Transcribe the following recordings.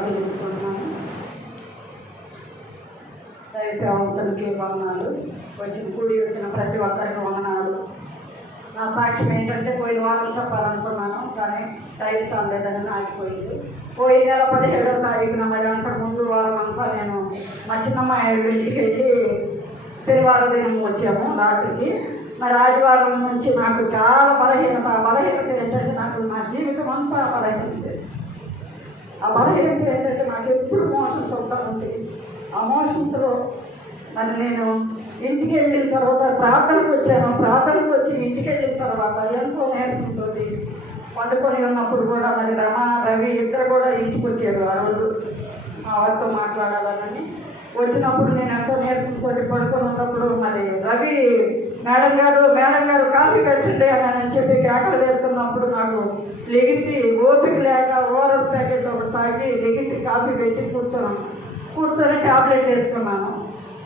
చెల్లించుకుంటున్నాను దైవ సేవకులకి వందనాలు. వచ్చిన కూడి వచ్చిన ప్రతి ఒక్కరికి వందనాలు. నా సాక్ష్యం ఏంటంటే పోయిన వారం చెప్పాలనుకున్నాను కానీ టైం చాలేదని ఆగిపోయింది. పోయిన నెల పదిహేడవ తారీఖున మరి అంతకు ముందు వారం అంతా నేను మా చిన్నమ్మాయి ఇంటికి వెళ్ళి శనివారం దినం వచ్చాము రాత్రికి. మరి ఆదివారం నుంచి నాకు చాలా బలహీనత బలహీనత ఏంటంటే నాకు నా జీవితం అంతా బలహీనత ఆ బలహీనత ఎప్పుడు ఉంది అమోషన్స్లో మరి నేను ఇంటికి వెళ్ళిన తర్వాత ప్రార్థనకు వచ్చాను. ప్రార్థనకు వచ్చి ఇంటికి వెళ్ళిన తర్వాత ఎంతో నీరసంతో పండుకొని ఉన్నప్పుడు కూడా మరి రమ రవి ఇద్దరు కూడా ఇంటికి వచ్చారు ఆ రోజు. మా వారితో మాట్లాడాలని వచ్చినప్పుడు నేను ఎంతో నీరసంతో పడుకొని ఉన్నప్పుడు మరి రవి మేడం గారు మేడం గారు కాఫీ పెట్టండి అని అని చెప్పి కేకలు వేస్తున్నప్పుడు నాకు లెగిసి ఓపిక లేక ఓఆర్ఎస్ ప్యాకెట్ ఒకటి తాగి లెగిసి కాఫీ పెట్టి కూర్చున్నాను కూర్చొని ట్యాబ్లెట్ వేసుకున్నాను.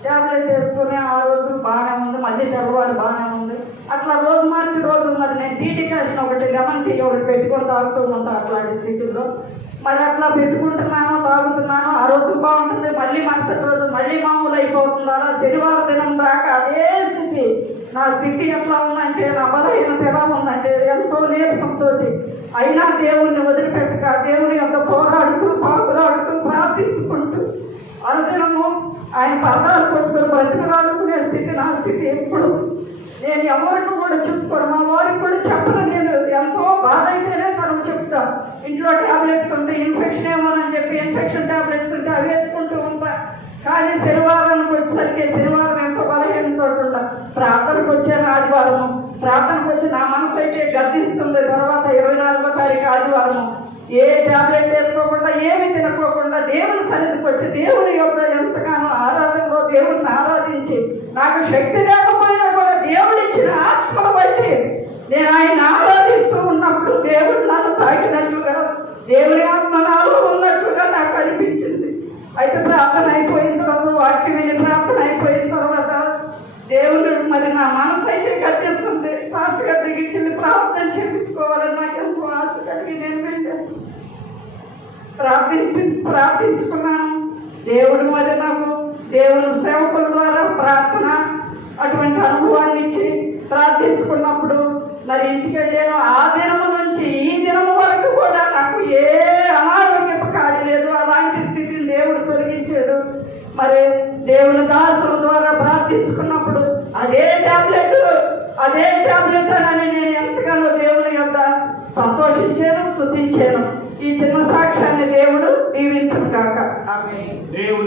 ట్యాబ్లెట్ వేసుకుని ఆ రోజు బాగానే ఉంది. మళ్ళీ తెల్లవారు బాగానే ఉంది. అట్లా రోజు మార్చి రోజు మరి నేను డీటికాషన్ ఒకటి లెమన్ టీ ఒకటి పెట్టుకొని తాగుతూ ఉంటాను అట్లాంటి స్థితిలో. మరి అట్లా పెట్టుకుంటున్నాను తాగుతున్నాను. ఆ రోజు బాగుంటుంది. మళ్ళీ మరుసటి రోజు మళ్ళీ మామూలు అయిపోతుంది అలా శనివారం దినం దాకా అదే స్థితి. నా స్థితి ఎట్లా ఉందంటే నా బలహీనత ఎలా ఉందంటే ఎంతో నీరసంతో అయినా దేవుణ్ణి వదిలిపెట్టక దేవుని యొక్క పోరాడుతూ పాకులాడుతూ ప్రార్థించుకుంటూ అనుదినము ఆయన పదాలు కొట్టుకుని బ్రతికలాడుకునే స్థితి నా స్థితి ఎప్పుడు. నేను ఎవరికి కూడా చెప్పుకోను మా వారికి కూడా చెప్పను నేను ఎంతో బాధ అయితేనే తనకు చెప్తా. ఇంట్లో ట్యాబ్లెట్స్ ఉంటాయి ఇన్ఫెక్షన్ ఏమోనని చెప్పి ఇన్ఫెక్షన్ ట్యాబ్లెట్స్ ఉంటే అవి వేసుకుంటూ ఉంటా. కానీ శనివారానికి వచ్చేసరికి శనివారం ఎంతో బలహీనతో ఉంటా ప్రార్థనకు వచ్చాను ఆదివారము. ప్రార్థనకు వచ్చి నా మనసు అయితే గర్దిస్తుంది తర్వాత ఇరవై నాలుగో తారీఖు ఆదివారము. ఏ టాబ్లెట్ వేసుకోకుండా ఏమి తినకోకుండా దేవుని సన్నిధికి వచ్చి దేవుని యొక్క ఎంతగానో ఆరాధనలో దేవుడిని ఆరాధించి నాకు శక్తి లేకపోయినా కూడా దేవుడు ఇచ్చిన ఆత్మను బట్టి నేను ఆయన ఆరాధిస్తూ ఉన్నప్పుడు దేవుడు నన్ను తాకినట్లుగా దేవుని ఆత్మ నాలో ఉన్నట్లుగా నాకు అనిపించింది. అయితే ప్రార్థన అయిపోయింది తర్వాత వాక్యం విని ప్రార్థన అయిపోయిన తర్వాత దేవుడు మరి నా మనసు అయితే కట్టిస్తుంది ఫాస్ట్ గారి దగ్గరికి వెళ్ళి ప్రార్థన చేయించుకోవాలని నాకు ఎంతో ఆశ కలిగి నేను వెళ్ళాను ప్రార్థించి ప్రార్థించుకున్నాను దేవుడు మరి నాకు దేవుని సేవకుల ద్వారా ప్రార్థన అటువంటి అనుభవాన్ని ఇచ్చి ప్రార్థించుకున్నప్పుడు మరి ఇంటికి వెళ్ళాను. ఆ దినము నుంచి ఈ దినము వరకు కూడా నాకు ఏ అనారోగ్యపు ఖాళీ లేదు. అలాంటి స్థితిని దేవుడు తొలగించాడు. మరి దేవుని దాసుల ద్వారా ప్రార్థించుకున్నప్పుడు అదే టాబ్లెట్ అదే టాబ్లెట్ అని నేను ఎంతగానో సంతోషించాను ఈ చిన్న సాక్ష్యాన్ని దేవుడు దీవించుగాక ఆమె దేవుని